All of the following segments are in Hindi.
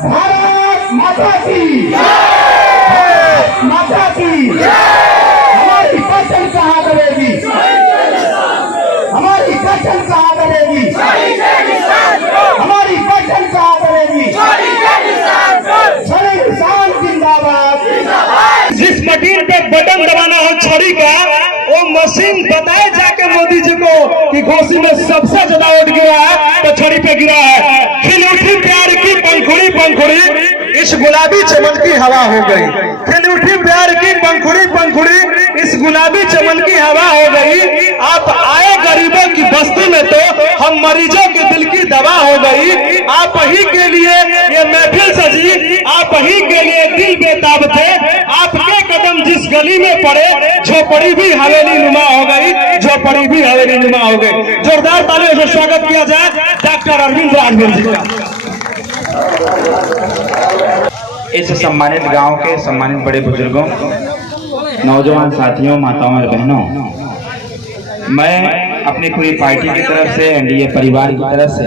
भारत माता की, भारत माता की। हमारी कसम कहाँ करेगी, हमारी कसम कहाँ करेगी, हमारी कसम कहाँ करेगी। छड़ी किसान जिंदाबाद। जिस मशीन पे बटन दबाना हो छड़ी का, वो मशीन बताए जाके मोदी जी को कि घोसी में सबसे ज्यादा वोट गिरा है तो छड़ी पे गिरा है। खिल उठी प्यार की पंखुड़ी पंखुड़ी, इस गुलाबी चमन की हवा हो गई। खिल उठी प्यार की पंखुड़ी पंखुड़ी, इस गुलाबी चमन की हवा हो गई। आप आए गरीबों की बस्ती में तो हम मरीजों के दिल की दवा हो गई। आप ही के लिए ये महफिल सजी, आप ही के लिए दिल बेताब थे। आपके कदम जिस गली में पड़े, झोपड़ी भी हवेली नुमा हो गई, झोपड़ी भी हवेली नुमा हो गई। जोरदार तालियों से स्वागत किया जाए डॉक्टर अरविंद राजभर जी का। इस सम्मानित गांव के सम्मानित बड़े बुजुर्गों, नौजवान साथियों, माताओं और बहनों, मैं अपनी पूरी पार्टी की तरफ से, एनडीए परिवार की तरफ से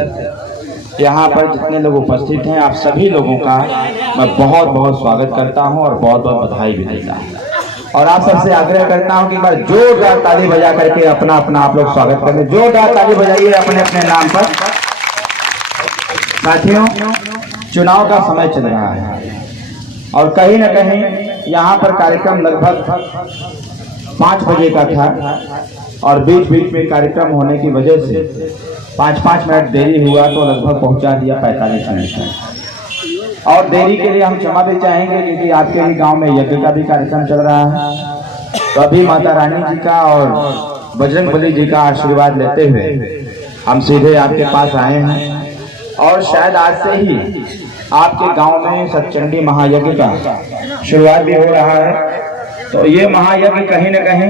यहाँ पर जितने लोग उपस्थित हैं, आप सभी लोगों का मैं बहुत बहुत स्वागत करता हूँ और बहुत बहुत बधाई भी देता हूँ। और आप सबसे आग्रह करता हूँ कि एक बार जोरदार ताली बजा करके अपना अपना आप लोग स्वागत करें। जोरदार ताली बजाइए अपने अपने नाम पर। साथियों, चुनाव का समय चल रहा है और कहीं न कहीं यहाँ पर कार्यक्रम लगभग 5 बजे का था और बीच बीच में कार्यक्रम होने की वजह से 5-5 मिनट देरी हुआ तो लगभग पहुंचा दिया 45 मिनट तक। और देरी के लिए हम क्षमा भी चाहेंगे क्योंकि आपके ही गांव में यज्ञ का भी कार्यक्रम चल रहा है। तो अभी माता रानी जी का और बजरंगबली जी का आशीर्वाद लेते हुए हम सीधे आपके पास आए हैं। और शायद आज से ही आपके गांव में सतचंडी महायज्ञ का शुरुआत भी हो रहा है। तो ये महायज्ञ कहीं न कहीं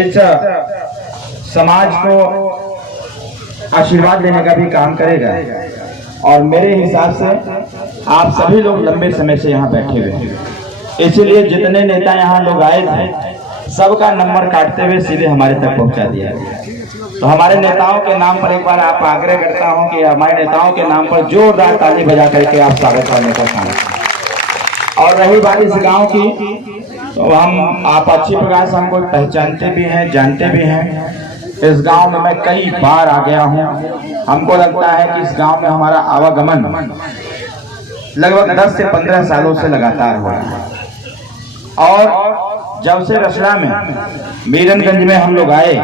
इस समाज को आशीर्वाद देने का भी काम करेगा। और मेरे हिसाब से आप सभी लोग लंबे समय से यहाँ बैठे हुए हैं, इसलिए जितने नेता यहाँ लोग आए थे सबका नंबर काटते हुए सीधे हमारे तक पहुँचा दिया गया। तो हमारे नेताओं के नाम पर एक बार आप आग्रह करता हूँ कि हमारे नेताओं के नाम पर जोरदार ताली बजा करके आप स्वागत करने का काम करें। और रही बात इस गाँव की, तो हम आप अच्छी प्रकार से हमको पहचानते भी हैं, जानते भी हैं। इस गांव में मैं कई बार आ गया हूं। हमको लगता है कि इस गांव में हमारा आवागमन लगभग 10 से 15 सालों से लगातार हो रहा है। और जब से रसड़ा में मीरनगंज में हम लोग आए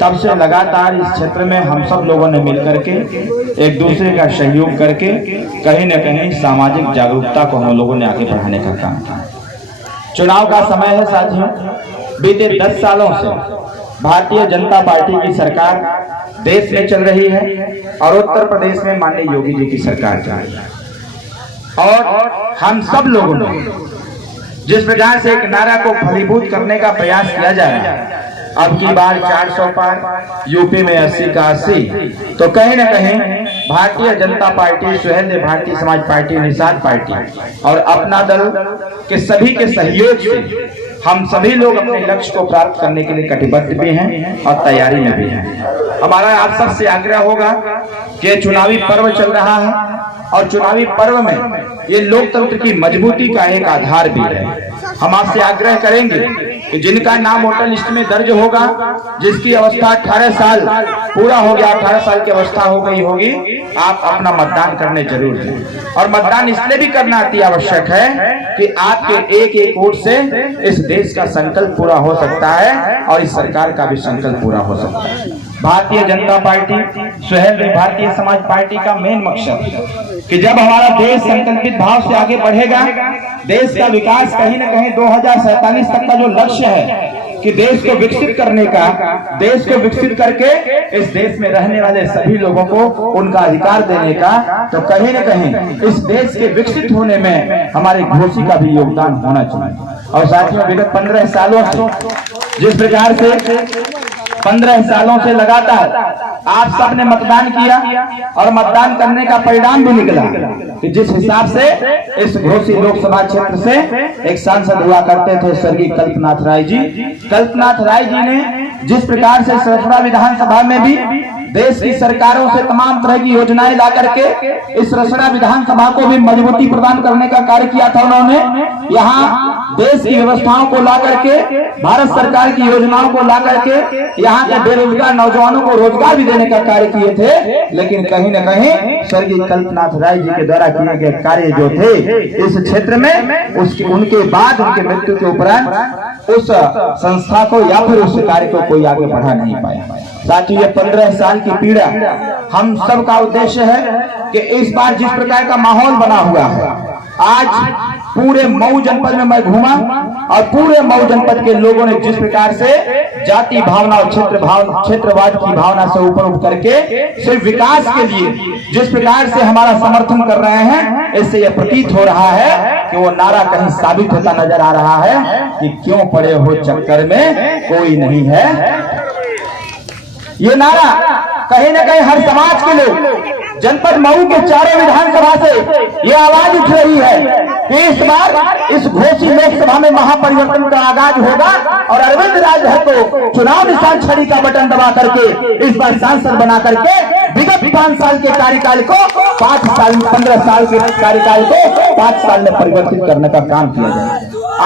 तब से लगातार इस क्षेत्र में हम सब लोगों ने मिलकर के एक दूसरे का सहयोग करके कहीं न कहीं सामाजिक जागरूकता को हम लोगों ने आगे बढ़ाने का काम किया। चुनाव का समय है साथियों। बीते 10 सालों से भारतीय जनता पार्टी की सरकार देश में चल रही है और उत्तर प्रदेश में माननीय योगी जी की सरकार चल रही है। और हम सब लोगों ने जिस प्रकार से एक नारा को फलीभूत करने का प्रयास किया जा रहा है, अब की बार 400 पार, यूपी में 80 का 80, तो कहीं न कहीं Bharatiya Janata party, Suheldev Bharatiya Samaj party, Nishad party और अपना दल के सभी के सहयोग से हम सभी लोग अपने लक्ष्य को प्राप्त करने के लिए कटिबद्ध भी हैं और तैयारी में भी हैं। हमारा आप सबसे आग्रह होगा कि चुनावी पर्व चल रहा है और चुनावी पर्व में ये लोकतंत्र की मजबूती का एक आधार भी है। हम आपसे आग्रह करेंगे कि जिनका नाम वोटर लिस्ट में दर्ज होगा, जिसकी अवस्था 18 साल पूरा हो गया, 18 साल की अवस्था हो गई होगी, आप अपना मतदान करने जरूर जाएं। और मतदान इसलिए भी करना अति आवश्यक है कि आपके एक एक वोट से इस देश का संकल्प पूरा हो सकता है और इस सरकार का भी संकल्प पूरा हो सकता है। भारतीय जनता पार्टी, सुहेलदेव भारतीय समाज पार्टी का मेन मकसद कि जब हमारा देश संकल्पित भाव से आगे बढ़ेगा, देश का विकास कहीं न कहीं 2047 तक का जो लक्ष्य है कि देश को विकसित करने का, देश को विकसित करके इस देश में रहने वाले सभी लोगों को उनका अधिकार देने का, तो कहीं न कहीं इस देश के विकसित होने में हमारे घोसी का भी योगदान होना चाहिए। और साथियों, विगत 15 सालों से जिस प्रकार से 15 सालों से लगातार आप सबने मतदान किया और मतदान करने का परिणाम भी निकला कि जिस हिसाब से इस घोसी लोकसभा क्षेत्र से एक सांसद हुआ करते थे स्वर्गीय कल्पनाथ राय जी। कल्पनाथ राय जी ने जिस प्रकार से सतपुड़ा विधानसभा में भी देश की सरकारों से तमाम तरह की योजनाएं ला करके इस रसड़ा विधानसभा को भी मजबूती प्रदान करने का कार्य किया था उन्होंने। यहाँ देश की व्यवस्थाओं को ला करके, भारत सरकार की योजनाओं को ला करके यहाँ के बेरोजगार नौजवानों को रोजगार भी देने का कार्य किए थे। लेकिन कहीं न कहीं स्वर्गीय कल्पनाथ राय जी के द्वारा किए गए कार्य जो थे इस क्षेत्र में, उसके उनके बाद उनके मृत्यु के उपरांत उस संस्था को या फिर उस कार्य को कोई आगे बढ़ा नहीं पाया। साथियों, ये 15 साल की पीड़ा हम सब का उद्देश्य है कि इस बार जिस प्रकार का माहौल बना हुआ है, आज पूरे मऊ जनपद में मैं घूमा और पूरे मऊ जनपद के लोगों ने जिस प्रकार से जाति भावना और क्षेत्रवाद की भावना से ऊपर उठ करके सिर्फ विकास के लिए जिस प्रकार से हमारा समर्थन कर रहे हैं, इससे यह प्रतीत हो रहा है कि वो नारा कहीं साबित होता नजर आ रहा है कि क्यों पड़े हो चक्कर में कोई नहीं है। ये नारा कहीं न कहीं हर समाज के लोग जनपद मऊ के चारों विधानसभा से ये आवाज उठ रही है कि इस बार इस घोषी लोकसभा में महापरिवर्तन का आगाज होगा और अरविंद राजभर को चुनाव निशान छड़ी का बटन दबा करके इस बार सांसद बना करके विगत 5 साल के कार्यकाल को 15 साल के कार्यकाल को 5 साल में परिवर्तित करने का काम किया जाए।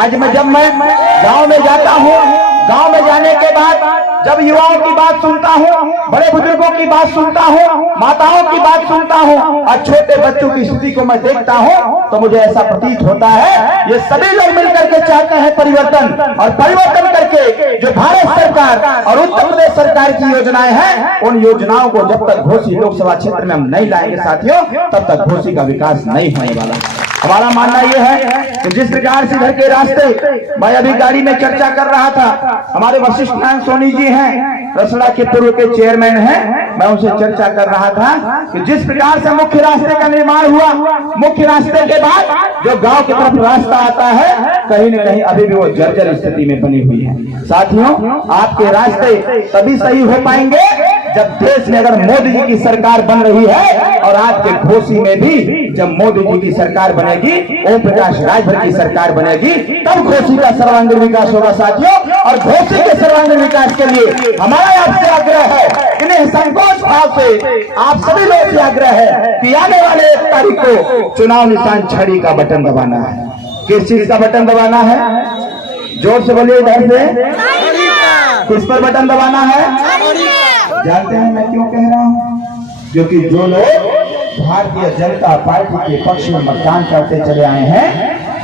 आज जब मैं गाँव में जाता हूँ, गांव में जाने के बाद जब युवाओं की बात सुनता हूँ, बड़े बुजुर्गों की बात सुनता हूँ, माताओं की बात सुनता हूँ और छोटे बच्चों की स्थिति को मैं देखता हूँ, तो मुझे ऐसा प्रतीत होता है ये सभी लोग मिलकर के चाहते हैं परिवर्तन, और परिवर्तन करके जो भारत सरकार और उत्तर प्रदेश सरकार की योजनाएं हैं, उन योजनाओं को जब तक घोसी लोकसभा क्षेत्र में हम नहीं लाएंगे साथियों, तब तक घोसी का विकास नहीं होने वाला। हमारा मानना यह है कि जिस प्रकार से इधर के रास्ते, मैं अभी गाड़ी में चर्चा कर रहा था, हमारे वशिष्ठ नारायण सोनी जी हैं, रसड़ा के पूर्व के चेयरमैन हैं, मैं उनसे चर्चा कर रहा था कि जिस प्रकार से मुख्य रास्ते का निर्माण हुआ, मुख्य रास्ते के बाद जो गांव की तरफ रास्ता आता है, कहीं न कहीं अभी भी वो जर्जर स्थिति में बनी हुई है। साथियों, आपके रास्ते तभी सही हो पाएंगे जब देश में अगर मोदी जी की सरकार बन रही है, और आपके घोसी में भी जब मोदी जी की सरकार बनेगी, ओम प्रकाश राजभर की सरकार बनेगी, तब घोसी का सर्वांगीण विकास होगा साथियों। और घोसी के सर्वांगीण विकास के लिए हमारा आपसे आग्रह है, इन्हें संकोच भाव से आप सभी लोग से आग्रह है कि आने वाले 1 तारीख को चुनाव निशान छड़ी का बटन दबाना है। किस चीज का बटन दबाना है? जोर से बोलिए इधर से। किस पर बटन दबाना है? जानते हैं मैं क्यों कह रहा हूँ? क्योंकि जो लोग भारतीय जनता पार्टी के पक्ष में मतदान करते चले आए हैं,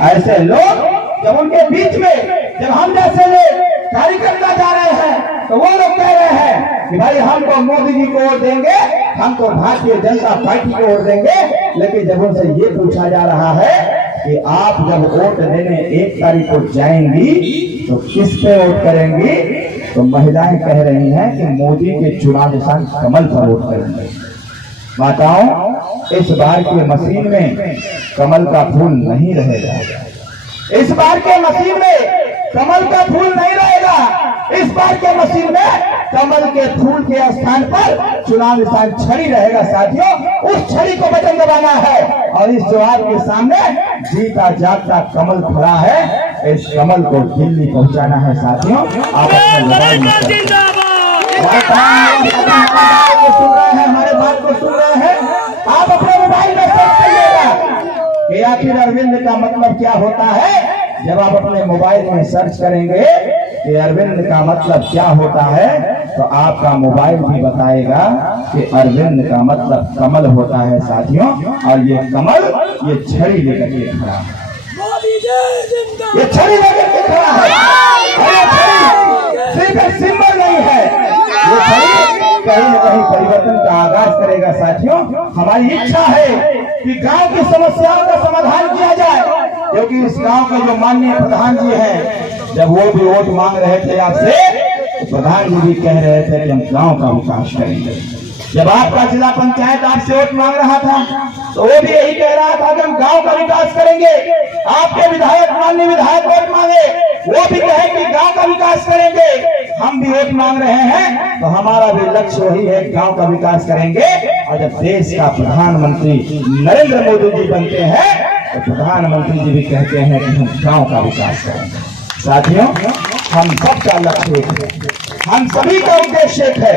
ऐसे लोग जब उनके बीच में जब हम जैसे लोग कार्यकर्ता जा रहे हैं, तो वो लोग कह रहे हैं कि भाई हम तो मोदी जी को वोट देंगे, हम तो भारतीय जनता पार्टी को वोट देंगे। लेकिन जब उनसे ये पूछा जा रहा है कि आप जब वोट देने 1 तारीख को जाएंगी तो किस पे वोट करेंगी, तो महिलाएं कह रही हैं कि मोदी के चुनाव निशान कमल पर वोट करेंगे। माताओं, इस बार की मशीन में कमल का फूल नहीं रहेगा, इस बार के मशीन में कमल का फूल नहीं रहेगा, इस बार के मशीन में कमल के फूल के स्थान पर चुनाव निशान छड़ी रहेगा साथियों। उस छड़ी को बटन दबाना है, और इस जवाब के सामने जीता जागता कमल खड़ा है, इस कमल को दिल्ली पहुंचाना है साथियों। आप सुन रहे हैं, हमारे बात को सुन रहे हैं, आप अपने मोबाइल में सर्च करिएगा कि आखिर अरविंद का मतलब क्या होता है। जब आप अपने मोबाइल में सर्च करेंगे कि अरविंद का मतलब क्या होता है, तो आपका मोबाइल भी बताएगा कि अरविंद का मतलब कमल होता है साथियों। और ये कमल ये छड़ी लेकर के खड़ा है, ये छड़ी लेकर के खड़ा है, और ये छड़ी सिर्फ एक सिंबल नहीं है, ये छड़ी कहीं न कहीं परिवर्तन का आगाज करेगा साथियों। हमारी इच्छा है कि गांव की समस्याओं का समाधान किया जाए, क्योंकि इस गांव के जो माननीय प्रधान जी हैं, जब वो भी वोट मांग रहे थे आपसे, तो प्रधान जी भी कह रहे थे कि हम गांव का विकास करेंगे। जब आपका जिला पंचायत आपसे वोट मांग रहा था, तो वो भी यही कह रहा था कि हम गांव का विकास करेंगे। आपके विधायक, माननीय विधायक वोट मांगे, वो भी कहे कि गांव का विकास करेंगे। हम भी वोट मांग रहे हैं, तो हमारा भी लक्ष्य वही है, गांव का विकास करेंगे। और जब देश का प्रधानमंत्री नरेंद्र मोदी जी बनते हैं, तो प्रधानमंत्री जी भी कहते हैं कि हम गांव का विकास करेंगे। साथियों, हम सबका लक्ष्य एक है, हम सभी का उद्देश्य एक है।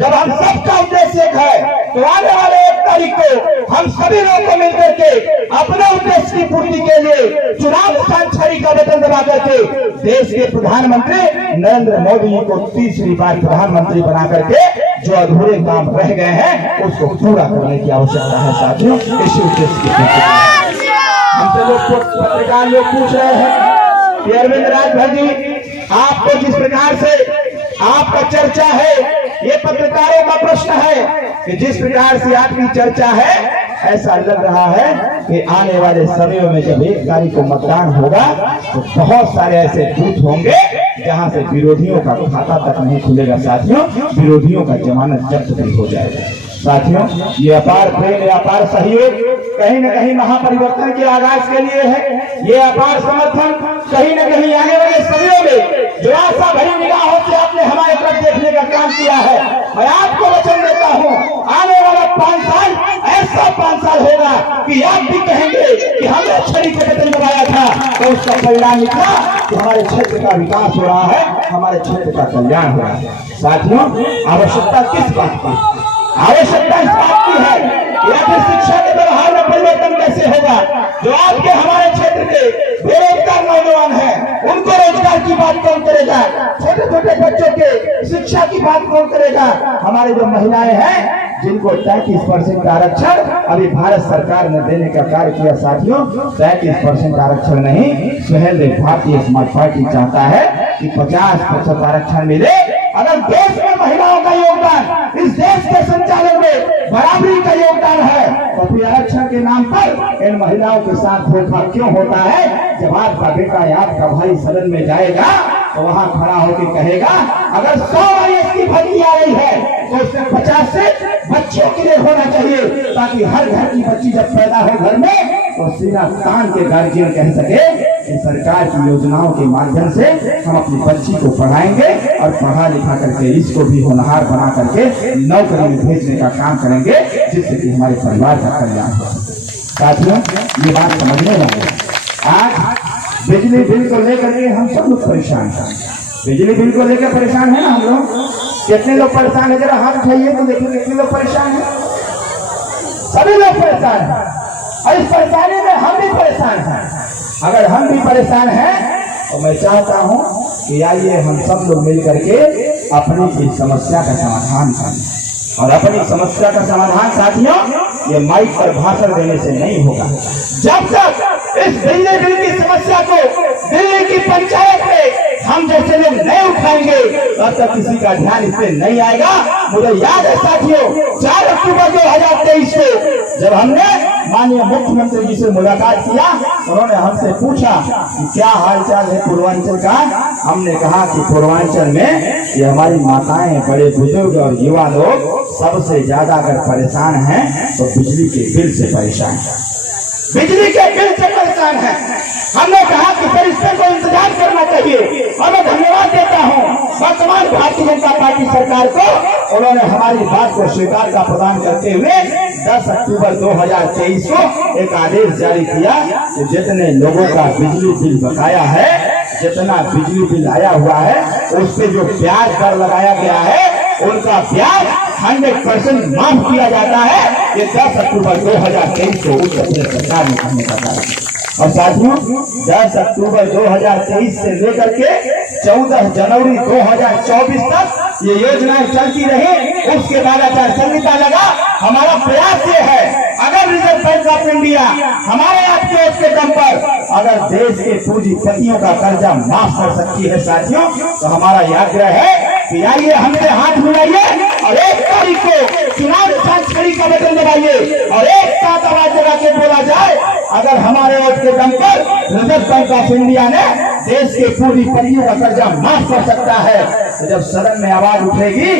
जब हम सबका उद्देश्य एक है तो आने वाले 1 तारीख को हम सभी लोग को मिलकर के अपने उद्देश्य की पूर्ति के लिए चुनाव निशान छड़ी का बटन दबा करके देश के प्रधानमंत्री नरेंद्र मोदी जी को तीसरी बार प्रधानमंत्री बना करके जो अधूरे काम रह गए हैं उसको पूरा करने की आवश्यकता है। साथियों, इसी उद्देश्य की पूर्ति हमसे लोग पत्रकार लोग पूछ रहे हैं कि अरविंद राजभर जी, आपको जिस प्रकार से आपका चर्चा है, ये पत्रकारों का प्रश्न है कि जिस प्रकार से आपकी चर्चा है, ऐसा लग रहा है कि आने वाले समयों में जब 1 तारीख को मतदान होगा तो बहुत सारे ऐसे बूथ होंगे जहां से विरोधियों का खाता तक नहीं खुलेगा। साथियों, विरोधियों का जमानत जब्त भी हो जाएगा। साथियों, ये अपार प्रेम, अपार सहयोग कहीं न कहीं महापरिवर्तन के आगाज के लिए है। ये अपार समर्थन कहीं न कहीं आने वाले समयों में जो आशा भरी निगाहों से आपने हमारे तरफ देखने का काम किया है, मैं आपको वचन देता हूँ, आने वाला 5 साल ऐसा 5 साल होगा कि आप भी कहेंगे कि हमने छड़ी से बटन दबाया था तो उसका परिणाम निकला कि हमारे क्षेत्र का विकास हो रहा है, हमारे क्षेत्र का कल्याण हो रहा है। साथियों, आवश्यकता किस बात की? आवश्यकता इस बात की है या फिर शिक्षा के व्यवहार में परिवर्तन कैसे होगा? जो आपके हमारे क्षेत्र के बेरोजगार नौजवान हैं, उनको रोजगार की बात कौन करेगा? छोटे छोटे बच्चों के शिक्षा की बात कौन करेगा? हमारे जो महिलाएं हैं जिनको 33% आरक्षण अभी भारत सरकार ने देने का कार्य किया। साथियों, 33% आरक्षण नहीं, सुहेलदेव भारतीय समाज पार्टी चाहता है कि 50% आरक्षण मिले। अगर देश में महिलाओं का योगदान, इस देश के संचालन में बराबरी का योगदान है, तो फिर आरक्षण के नाम पर इन महिलाओं के साथ धोखा क्यों होता है? जब आपका बेटा या आपका भाई सदन में जाएगा तो वहां खड़ा होकर कहेगा अगर 100 IAS की भर्ती आ रही है तो उसमें 50 से बच्चों के लिए होना चाहिए, ताकि हर घर की बच्ची जब पैदा हो घर में तो सीना तान के गार्जियन कह सके कि सरकार की योजनाओं के माध्यम से हम अपनी बच्ची को पढ़ाएंगे और पढ़ा लिखा करके इसको भी होनहार बना करके नौकरी में भेजने का काम करेंगे, जिससे कि हमारे परिवार का कल्याण हो। साथियों, ये बात समझने वाले, आज बिजली बिल को लेकर के हम सब लोग परेशान हैं। बिजली बिल को लेकर परेशान है ना हम लोग? कितने लोग परेशान है? जरा हाथ उठाइए तो देखिए कितने लोग परेशान हैं। सभी लोग परेशान हैं और इस परेशानी में हम भी परेशान हैं। अगर हम भी परेशान हैं तो मैं चाहता हूं कि आइए हम सब लोग मिल करके अपनी इस समस्या का समाधान करें। और अपनी समस्या का समाधान साथियों, ये माइक पर भाषण देने से नहीं होगा। जब तक इस बिजली बिल की समस्या को दिल्ली की पंचायत में हम जैसे लोग नहीं उठाएंगे तब तक किसी का ध्यान इस पे नहीं आएगा। मुझे याद है साथियों, 4 अक्टूबर 2023 को जब हमने माननीय मुख्यमंत्री जी से मुलाकात किया, उन्होंने हमसे पूछा कि क्या हालचाल है पूर्वांचल का। हमने कहा कि पूर्वांचल में ये हमारी माताएं, बड़े बुजुर्ग और युवा लोग सबसे ज्यादा अगर परेशान हैं तो बिजली के बिल से परेशान है, बिजली के बिल से परेशान है। हमने कहा कि सर इससे को इंतजार करना चाहिए और मैं धन्यवाद देता हूं वर्तमान भारतीय जनता पार्टी सरकार को। उन्होंने हमारी बात को स्वीकारता प्रदान करते हुए 10 अक्टूबर 2023 को एक आदेश जारी किया कि जितने लोगों का बिजली बिल बकाया है, जितना बिजली बिल आया हुआ है, उस पे जो ब्याज दर लगाया गया है उनका ब्याज 100% माफ किया जाता है। ये 10 अक्टूबर 2023 को उच्च सरकार ने करने का कार्य। और साथियों, 10 अक्टूबर 2023 से लेकर के 14 जनवरी 2024 तक ये योजनाएं चलती रही। उसके बाद आचार संहिता लगा। हमारा प्रयास ये है, अगर रिजर्व बैंक ऑफ इंडिया हमारे आपके उसके दम पर अगर देश के पूंजीपतियों का कर्जा माफ कर सकती है साथियों, तो हमारा यह आग्रह है कि आइए हमसे हाथ मिलाइए और 1 तारीख को चुनाव निशान छड़ी का बटन दबाइए और एक साथ आवाज लगा के बोला जाए, अगर हमारे वोट के दम पर रिजर्व बैंक ऑफ इंडिया ने देश के पूंजीपतियों का कर्जा माफ कर सकता है, तो जब सदन में आवाज उठेगी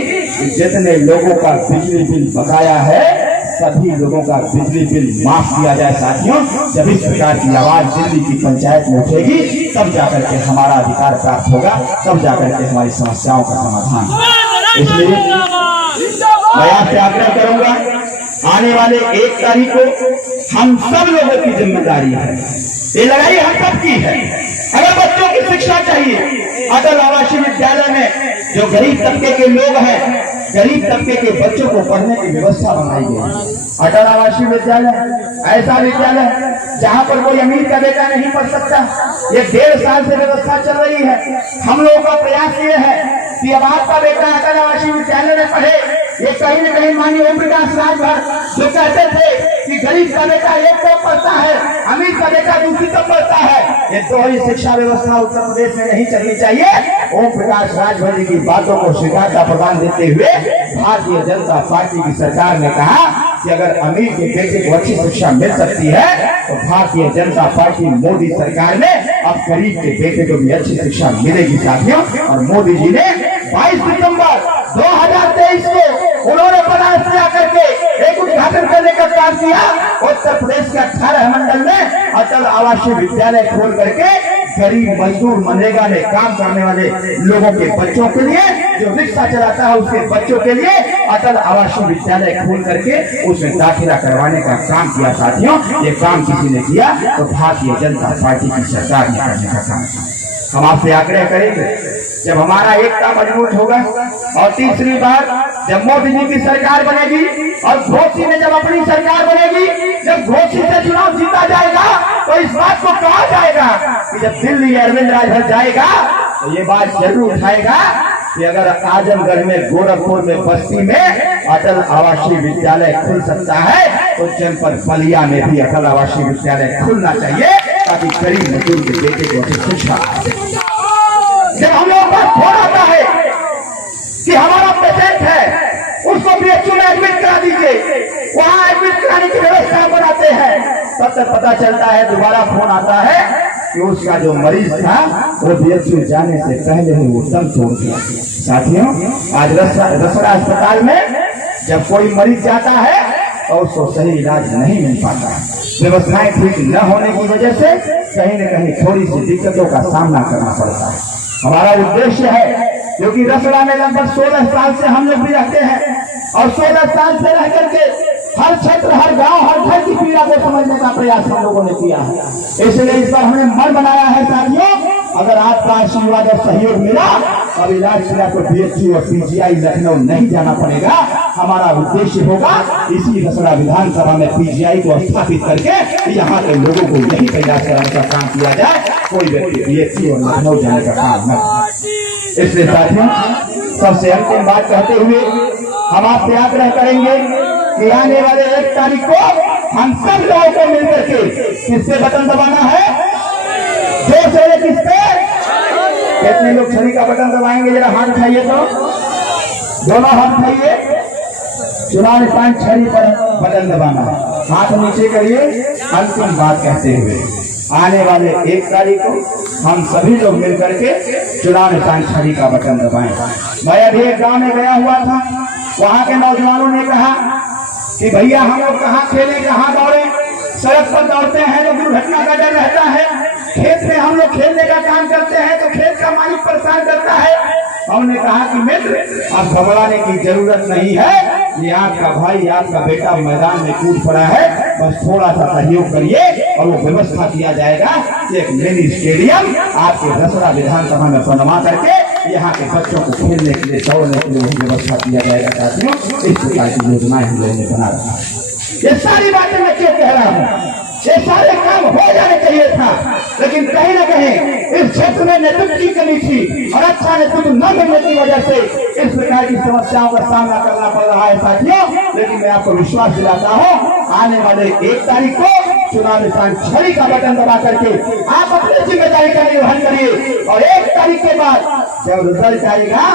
जितने लोगों का बिजली बिल बकाया है सभी लोगों का बिजली बिल माफ किया जाए। साथियों, जब इस प्रकार की आवाज दिल्ली की पंचायत में उठेगी तब जाकर के हमारा अधिकार प्राप्त होगा, तब जाकर के हमारी समस्याओं का समाधान होगा। इसलिए मैं आपसे आग्रह करूंगा आने वाले 1 तारीख को हम सब लोगों की जिम्मेदारी है, ये लड़ाई हम सब की है। अगर बच्चों की शिक्षा चाहिए, अटल आवासीय विद्यालय में जो गरीब तबके के लोग हैं, गरीब तबके के बच्चों को पढ़ने की व्यवस्था बनाई गई। अटल आवासीय विद्यालय ऐसा विद्यालय जहाँ पर कोई अमीर का बेटा नहीं पढ़ सकता। ये 1.5 साल से व्यवस्था चल रही है। हम लोगों का प्रयास ये है कि अब आपका बेटा अटल आवासीय विद्यालय में पढ़े। ये कहीं न कहीं माननीय ओम प्रकाश राजभर जो कहते थे कि गरीब का बेटा एक तो पढ़ता है, अमीर का बेटा दूसरी तो पढ़ता है, ये दोहरी शिक्षा व्यवस्था उत्तर प्रदेश में नहीं चलनी चाहिए। ओम प्रकाश राजभर जी की बातों को स्वीकारता प्रदान देते हुए भारतीय जनता पार्टी की सरकार ने कहा कि अगर अमीर के बेटे को अच्छी शिक्षा मिल सकती है तो भारतीय जनता पार्टी मोदी सरकार में अब गरीब के बेटे को भी अच्छी शिक्षा मिलेगी साथियों। और मोदी जी ने 22 सितंबर 2023 को उन्होंने बनारस से आकर के एक उद्घाटन करने का काम किया। उत्तर प्रदेश के 18 मंडल में अटल आवासीय विद्यालय खोल करके गरीब मजदूर मनरेगा में काम करने वाले लोगों के बच्चों के लिए, जो रिक्शा चलाता है उसके बच्चों के लिए अटल आवासीय विद्यालय खोल करके उसमें दाखिला करवाने का काम किया साथियों। ये काम किसी ने किया तो भारतीय जनता पार्टी की सरकार ने करने का काम किया। हम आपसे आग्रह करेंगे, जब हमारा एकता मजबूत होगा और तीसरी बार जब मोदी जी की सरकार बनेगी और घोसी में जब अपनी सरकार बनेगी, जब घोसी से चुनाव जीता जाएगा तो इस बात को कहा जाएगा कि जब दिल्ली अरविंद राजभर जाएगा तो ये बात जरूर उठाएगा कि अगर आजमगढ़ में, गोरखपुर में, बस्ती में अटल आवासीय विद्यालय खुल सकता है तो जनपद बलिया में भी अटल आवासीय विद्यालय खुलना चाहिए ताकि गरीब मजदूर के बेटे को शिक्षा। जब हम लोगों का फोन आता है कि हमारा पेशेंट है उसको बीएचयू में एडमिट करा दीजिए, वहां एडमिट कराने की व्यवस्था बनाते हैं, तब तक पता चलता है दोबारा फोन आता है कि उसका जो मरीज था वो बीएचयू जाने से पहले ही वो दम तोड़ दिया। साथियों, आज रसड़ा अस्पताल में जब कोई मरीज जाता है तो उसको सही इलाज नहीं मिल पाता। व्यवस्थाएं ठीक न होने की वजह से कहीं न कहीं थोड़ी सी दिक्कतों का सामना करना पड़ता है। हमारा उद्देश्य है, क्योंकि रसड़ा में लगभग 16 साल से हम लोग भी रहते हैं और 16 साल से रह करके हर क्षेत्र, हर गांव, हर घर की पीड़ा को समझने का प्रयास हम लोगों ने किया है। इसलिए इस पर हमने मन बनाया है साथियों, अगर आपका आशीर्वाद और सहयोग मिला और इलाज मिला तो बीएचयू और पीजीआई लखनऊ नहीं जाना पड़ेगा। हमारा उद्देश्य होगा इसी रसड़ा विधानसभा में पीजीआई को स्थापित करके यहाँ के लोगों को यही तैयार कराने का काम किया जाए, कोई व्यक्ति बीएचयू और लखनऊ जाने का काम न। इसलिए साथियों, सबसे अंतिम बात कहते हुए हम आपसे आग्रह करेंगे कि आने वाले 1 तारीख को हम सब लोगों को मिलकर के किससे बटन दबाना है, जोर से किससे, कितने लोग छड़ी का बटन दबाएंगे, जरा हाथ उठाइए तो, दोनों हाथ उठाइए। चुनाव निशान छड़ी पर बटन दबाना, हाथ नीचे करिए। अंतिम बात कहते हुए आने वाले 1 तारीख को हम सभी लोग मिलकर के चुनाव निशान छड़ी का बटन दबाएं। मैं अभी एक गाँव में गया हुआ था, वहाँ के नौजवानों ने कहा कि भैया हम लोग कहाँ खेले, कहाँ दौड़े, सड़क पर दौड़ते हैं तो दुर्घटना का डर रहता है, खेत में हम लोग खेलने का काम करते हैं तो खेत का मालिक परेशान करता है। हमने कहा कि मित्र, अब घबराने की जरूरत नहीं है, ये आपका भाई, आपका बेटा मैदान में कूद पड़ा है, बस थोड़ा सा सहयोग करिए और वो व्यवस्था किया जाएगा कि एक मिनी स्टेडियम आपके रसड़ा विधानसभा में बनवा करके यहाँ के बच्चों को खेलने के लिए, दौड़ने के लिए व्यवस्था किया जाएगा। साथियों, इस प्रकार की योजनाएं हम लोगों ने बना रखा है। ये सारी बातें मैं क्यों कह रहा हूँ, ये सारे काम हो जाने चाहिए था, लेकिन कहीं ना कहीं इस क्षेत्र में नेतृत्व की कमी थी और अच्छा नेतृत्व न मिलने की वजह से इस प्रकार की समस्याओं का सामना करना पड़ रहा है साथियों। लेकिन मैं आपको विश्वास दिलाता हूँ, आने वाले 1 तारीख को चुनाव निशान छड़ी का बटन दबा करके आप अपनी जिम्मेदारी का निर्वहन करिए और 1 तारीख के बाद जब रिजल्ट आएगा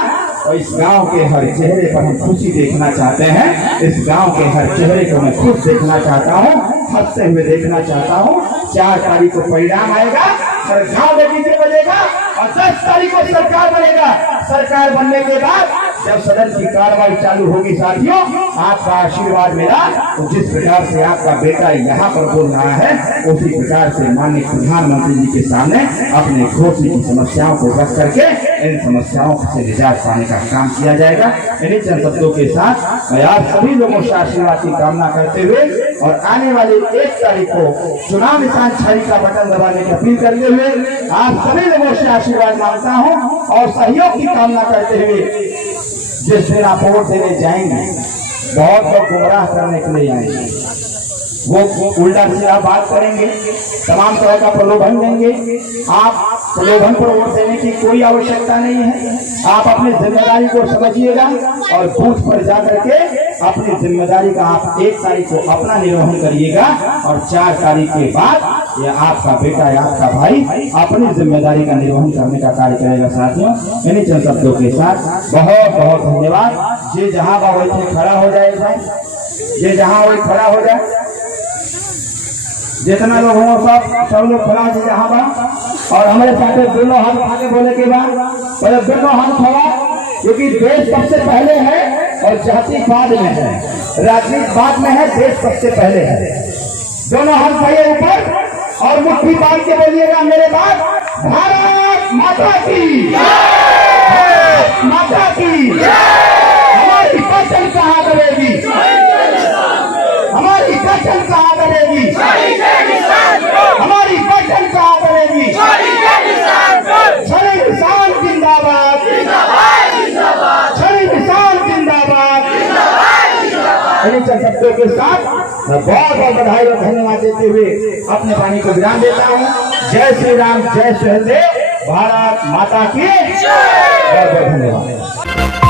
तो इस गांव के हर चेहरे पर हम खुशी देखना चाहते हैं। इस गांव के हर चेहरे को मैं खुश देखना चाहता हूँ, हंसते हुए देखना चाहता हूँ। 4 तारीख को परिणाम आएगा, हर गांव में डीजे बजेगा और 10 तारीख को सरकार बनेगा। सरकार बनने के बाद जब सदन की कार्रवाई चालू होगी साथियों, आपका आशीर्वाद मिला तो जिस प्रकार से आपका बेटा यहाँ पर बोल रहा है, उसी प्रकार से माननीय प्रधानमंत्री जी के सामने अपने घोषित की समस्याओं को रख करके इन समस्याओं से निजात पाने का काम किया जाएगा। इन्हीं चंद शब्दों के साथ मैं आप सभी लोगों से आशीर्वाद की कामना करते हुए और आने वाली 1 तारीख को चुनाव निशान छड़ी का बटन दबाने की अपील करते हुए आप सभी लोगों से आशीर्वाद मांगता हूं और सहयोग की कामना करते हुए जिस दिन आप वोट देने जाएंगे बहुत लोग गुमराह करने के लिए आएंगे, वो उल्टा सीधा बात करेंगे, तमाम तरह का प्रलोभन देंगे। आप प्रलोभन पर वोट देने की कोई आवश्यकता नहीं है। आप अपनी जिम्मेदारी को समझिएगा और बूथ पर जाकर के अपनी जिम्मेदारी का आप 1 तारीख को अपना निर्वहन करिएगा और 4 तारीख के बाद यह आपका बेटा या आपका भाई अपनी जिम्मेदारी का निर्वहन करने का कार्य करेगा। साथियों, इन्हीं चंद शब्दों के साथ बहुत बहुत धन्यवाद। ये जहां वही खड़ा हो जाए भाई, ये जहां वही खड़ा हो जाए, जितना लोग हों सब लोग खड़ा हो जहाँ बा और हमारे साथ दोनों हाथ उठा के बोले के बाद पहले दोनों हाथ खड़ा, क्योंकि देश सबसे पहले है और जाति बाद में है, राजनीति बाद में है, देश सबसे पहले है। दोनों हाथ चाहिए ऊपर और मुट्ठी बांध के बोलिएगा मेरे बाद, भारत माता की, भारत माता की। हमारी फसल कहाँ करेगी, हमारी फसल कहाँ करेगी, हमारी फसल कहाँ करेगी। छड़ी किसान जिंदाबाद, छड़ी किसान जिंदाबाद। इन्हीं शब्दों के साथ मैं बहुत बहुत बधाई और धन्यवाद देते हुए अपने वाणी को विराम देता हूँ। जय श्री राम, जय श्री देव, भारत माता की। बहुत बहुत धन्यवाद।